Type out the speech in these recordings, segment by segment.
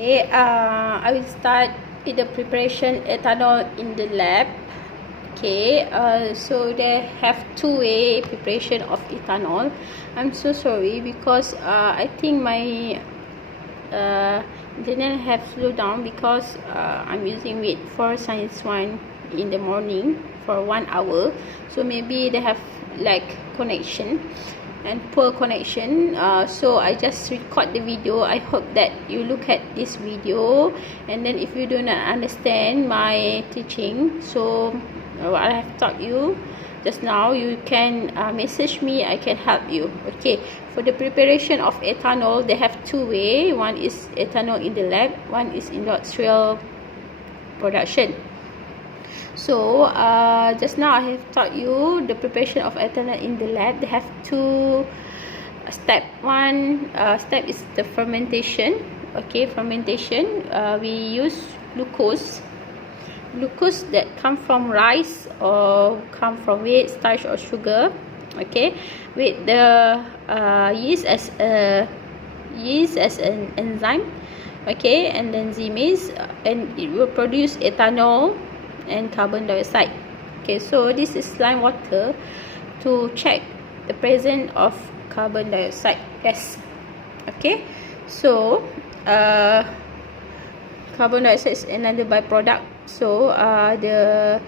Okay, I will start with the preparation ethanol in the lab. Okay, so they have two-way preparation of ethanol. I'm so sorry because I think my internet have slowed down because I'm using it for Science 1 in the morning for 1 hour. So maybe they have like connection and poor connection, so I just record the video. I hope that you look at this video, and then if you do not understand my teaching, so what I have taught you just now, you can message me, I can help you. Okay, for the preparation of ethanol, they have two way. One is ethanol in the lab, one is industrial production. So just now I have taught you the preparation of ethanol in the lab. They have two step. One step is the fermentation. Okay, fermentation, we use glucose that come from rice or come from wheat, starch or sugar. Okay, with the yeast as an enzyme. Okay, and then enzymes, and it will produce ethanol and carbon dioxide. Okay, so this is lime water to check the presence of carbon dioxide gas. Okay, so carbon dioxide is another byproduct. So the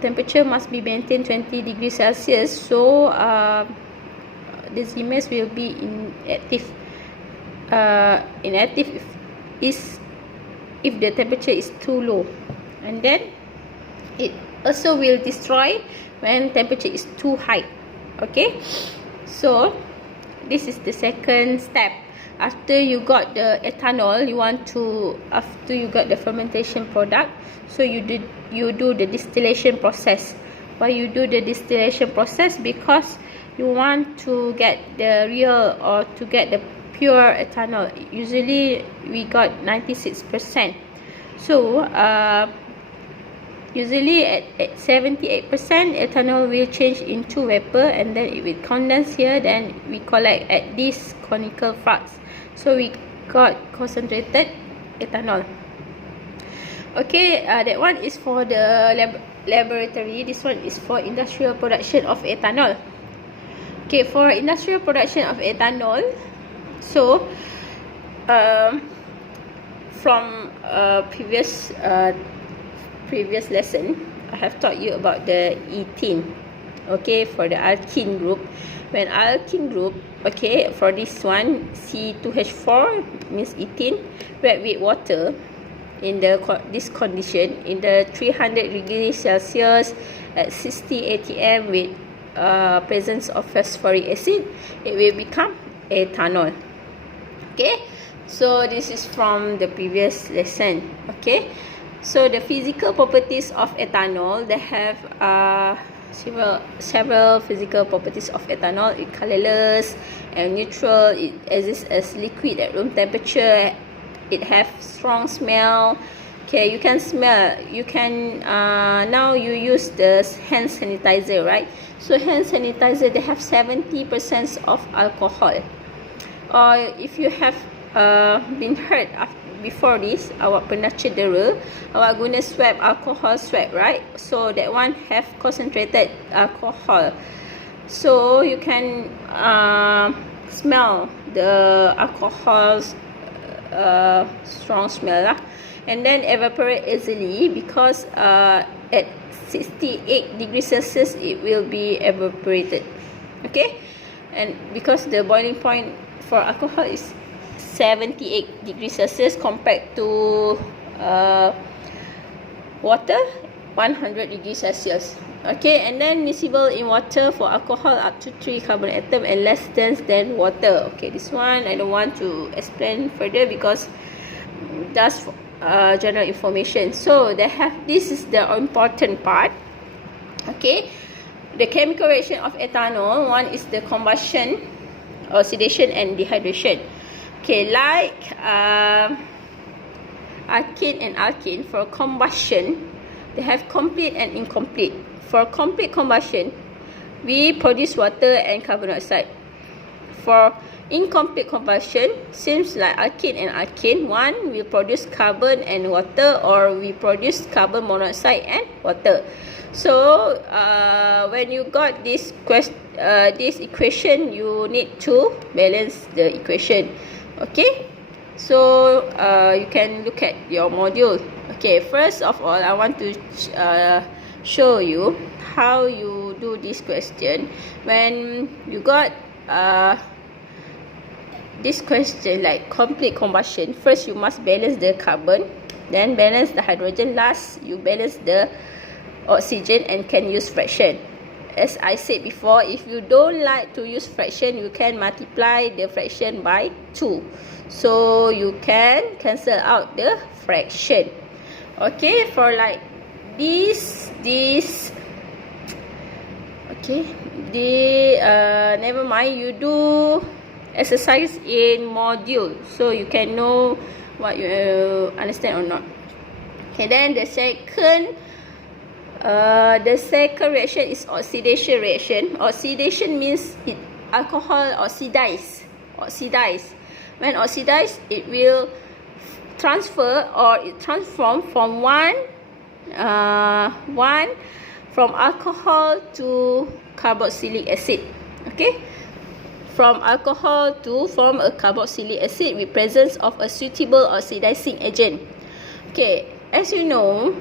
temperature must be maintained 20 degrees Celsius. So the enzymes will be inactive. Inactive if the temperature is too low, and then it also will destroy when temperature is too high. Okay, so this is the second step. After you got the ethanol, after you got the fermentation product, so you do the distillation process. Why you do the distillation process? Because you want to get the real, or to get the pure ethanol. Usually we got 96%. So usually at 78%, ethanol will change into vapor, and then it will condense here. Then we collect at this conical flask. So we got concentrated ethanol. Okay, that one is for the laboratory. This one is for industrial production of ethanol. Okay, for industrial production of ethanol, so from previous lesson, I have taught you about the ethene. Okay, for the alkene group, when alkene group, okay, for this one C2H4 means ethene, react with water in this condition in the 300 degrees Celsius at 60 atm with presence of phosphoric acid, it will become ethanol. Okay, so this is from the previous lesson. Okay, so the physical properties of ethanol, they have several physical properties of ethanol. It's colorless and neutral. It exists as liquid at room temperature. It have strong smell. Okay, you can smell. You can now you use the hand sanitizer, right? So hand sanitizer, they have 70% of alcohol. Or if you have been hurt before this, awak pernah cedera, awak guna swab, alcohol swab, right? So that one have concentrated alcohol. So you can smell the alcohol's strong smell lah. And then evaporate easily because at 68 degrees Celsius it will be evaporated. Okay, and because the boiling point for alcohol is 78 degrees Celsius compared to water 100 degrees Celsius. Okay, and then miscible in water for alcohol up to 3 carbon atom and less dense than water. Okay, this one I don't want to explain further because that's general information. So they have, this is the important part. Okay, the chemical reaction of ethanol, one is the combustion, oxidation and dehydration. Okay, like alkene and alkene, for combustion they have complete and incomplete. For complete combustion, we produce water and carbon dioxide. For incomplete combustion seems like alkene and alkane. One will produce carbon and water, or we produce carbon monoxide and water. So when you got this equation, you need to balance the equation. Okay, so you can look at your module. Okay, first of all, I want to show you how you do this question. When you got this question like complete combustion, first you must balance the carbon, then balance the hydrogen, last you balance the oxygen and can use fraction. As I said before, if you don't like to use fraction, you can multiply the fraction by 2, so you can cancel out the fraction. Okay, for like this okay, never mind, you do exercise in module so you can know what you understand or not. Okay, then the second reaction is oxidation reaction. Oxidation means alcohol oxidize. When oxidized, it will transfer or it transform from from alcohol to carboxylic acid. Okay, from alcohol to form a carboxylic acid with presence of a suitable oxidizing agent. Okay, as you know,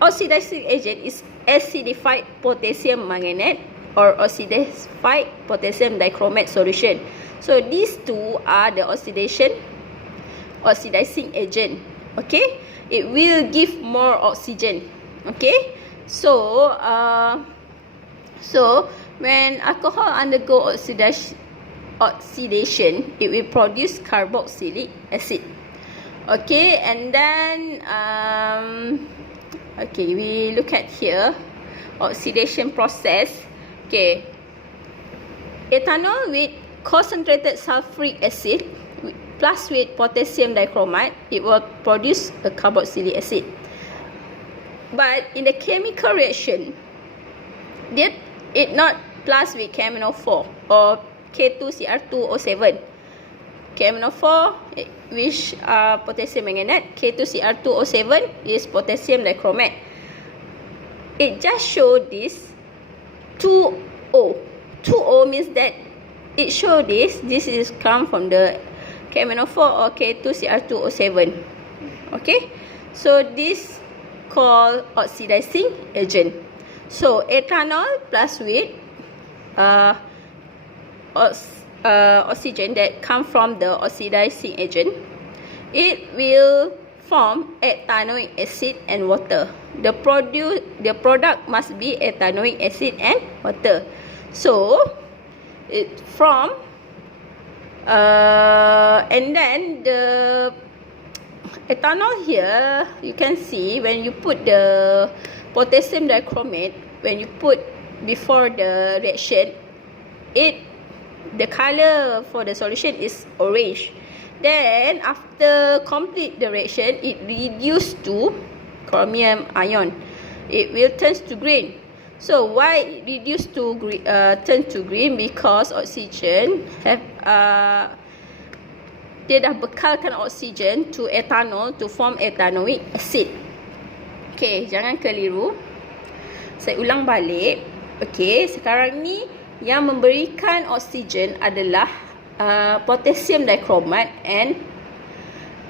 oxidizing agent is acidified potassium manganate or acidified potassium dichromate solution. So these two are the oxidizing agent. Okay, it will give more oxygen. Okay, so when alcohol undergo oxidation, it will produce carboxylic acid. Okay, and then okay, we look at here oxidation process. Okay, ethanol with concentrated sulfuric acid plus with potassium dichromate, it will produce a carboxylic acid. But in the chemical reaction, it not plus with KMnO4 or K2Cr2O7. KMnO4, which are potassium manganate, K2Cr2O7 is potassium dichromate. It just showed this 2O. 2O means that it shows this is come from the KMnO4 or K2Cr2O7. Okay, so this called oxidizing agent. So ethanol plus with oxygen that come from the oxidizing agent, it will form ethanoic acid and water. The product must be ethanoic acid and water. So it from and then the ethanol here, you can see when you put the potassium dichromate, when you put before the reaction, the color for the solution is orange. Then after complete the reaction, it reduced to chromium ion. It will turn to green. So why it reduced to turn to green? Because oxygen have dia dah bekalkan oksigen to ethanol to form ethanoic acid. Okay, jangan keliru. Saya ulang balik. Okay, sekarang ni yang memberikan oksigen adalah potassium dichromate and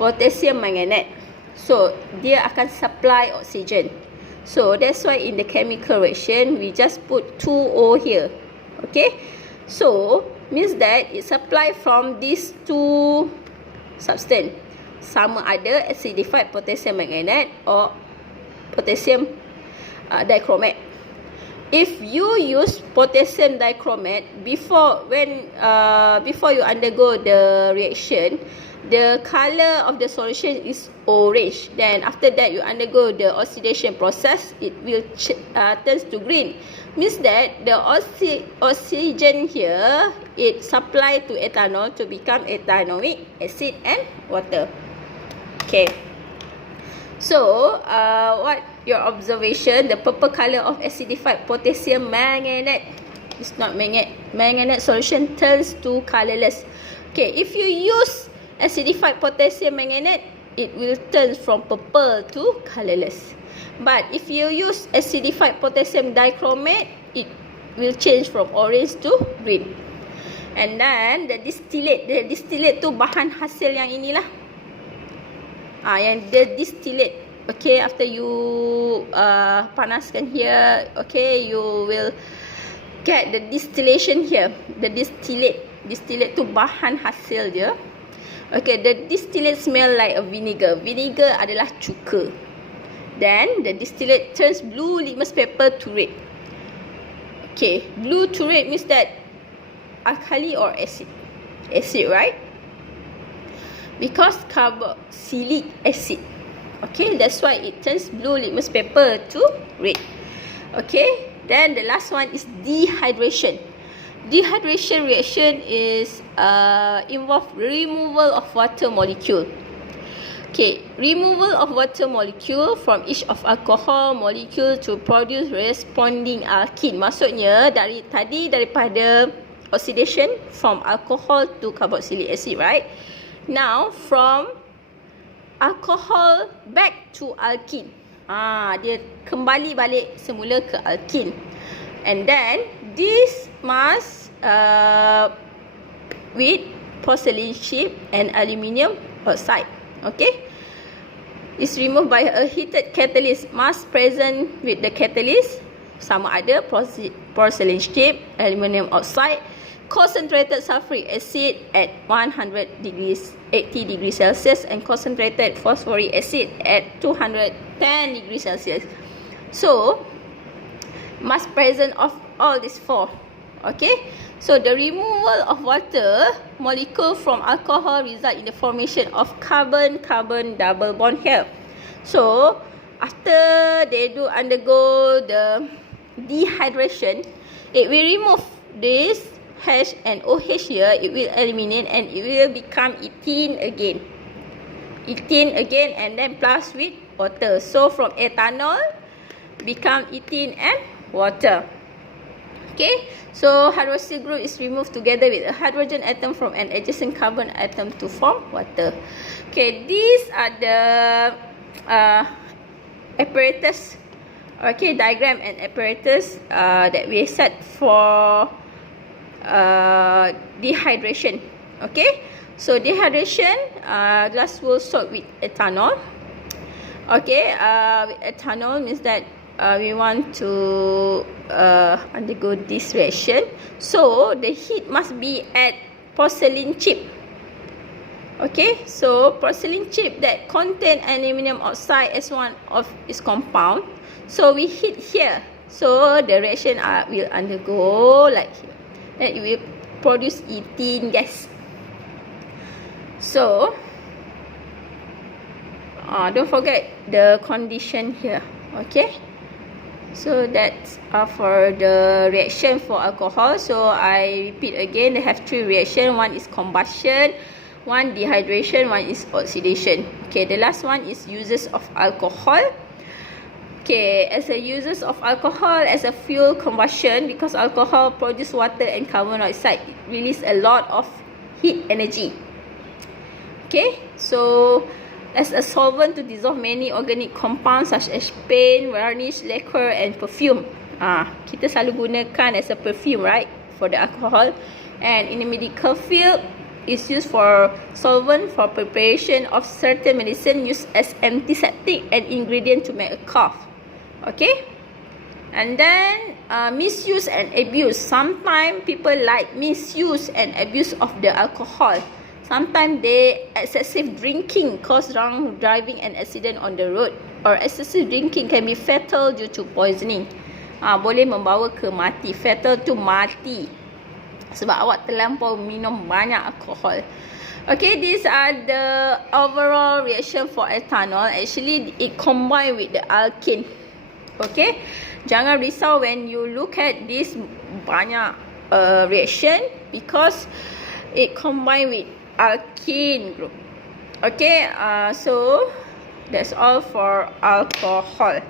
potassium manganate. So, dia akan supply oksigen. So, that's why in the chemical reaction, we just put 2O here. Okay, so means that it supply from these two substance, sama ada acidified potassium manganate or potassium dichromate. If you use potassium dichromate before you undergo the reaction, the color of the solution is orange. Then after that you undergo the oxidation process, it will turns to green. Means that the oxygen here, it supply to ethanol to become ethanoic acid and water. Okay. So, what your observation? The purple color of acidified potassium manganate It's not magnet. Manganate solution turns to colorless. Okay, if you use acidified potassium manganate, it will turn from purple to colorless. But if you use acidified potassium dichromate, it will change from orange to green. And then the distillate tu bahan hasil yang inilah. Yang the distillate. Okay, after you panaskan here, okay, you will get the distillation here. The distillate tu bahan hasil dia. Okay, the distillate smell like a vinegar. Vinegar adalah cuka. Then the distillate turns blue litmus paper to red. Okay, blue to red means that alkali or acid. Acid, right? Because carboxylic acid. Okay, that's why it turns blue litmus paper to red. Okay, then the last one is dehydration. Dehydration reaction is involve removal of water molecule. Okay, removal of water molecule from each of alcohol molecule to produce responding alkene. Maksudnya daripada oxidation from alcohol to carboxylic acid, right? Now from alcohol back to alkene. Dia kembali balik semula ke alkene. And then this must with porcelain chip and aluminium oxide. Okay, it's removed by a heated catalyst. Mass present with the catalyst sama ada porcelain chip, aluminium oxide, concentrated sulfuric acid at 100 degrees 80 degrees Celsius and concentrated phosphoric acid at 210 degrees Celsius. So mass present of all these four. Okay, so the removal of water molecule from alcohol result in the formation of carbon-carbon double bond here. So after they do undergo the dehydration, it will remove this H and OH here. It will eliminate and it will become ethene again. Ethene again and then plus with water. So from ethanol become ethene and water. Okay, so hydroxyl group is removed together with a hydrogen atom from an adjacent carbon atom to form water. Okay, these are the apparatus, okay, diagram and apparatus that we set for dehydration. Okay, so dehydration, glass will soak with ethanol. Okay, with ethanol means that we want to undergo this reaction. So the heat must be at porcelain chip. Okay, so porcelain chip that contain aluminium oxide as one of its compound. So we heat here. So the reaction will undergo like here. Then it will produce ethene gas. So don't forget the condition here. Okay, so that's for the reaction for alcohol. So I repeat again, they have three reactions. One is combustion, one dehydration, one is oxidation. Okay, the last one is uses of alcohol. Okay, as a uses of alcohol as a fuel combustion, because alcohol produce water and carbon dioxide, it release a lot of heat energy. Okay, so as a solvent to dissolve many organic compounds such as paint, varnish, lacquer and perfume. Kita selalu gunakan as a perfume, right, for the alcohol. And in the medical field, it's used for solvent for preparation of certain medicine, used as antiseptic and ingredient to make a cough. Okay, and then misuse and abuse. Sometimes people like misuse and abuse of the alcohol. Sometimes they excessive drinking cause drunk driving and accident on the road, or excessive drinking can be fatal due to poisoning. Boleh membawa ke mati. Fatal tu mati sebab awak terlampau minum banyak alkohol. Okay, these are the overall reaction for ethanol. Actually, it combine with the alkene. Okay, jangan risau when you look at this banyak reaction, because it combine with alkene group. Okay, so that's all for alcohol.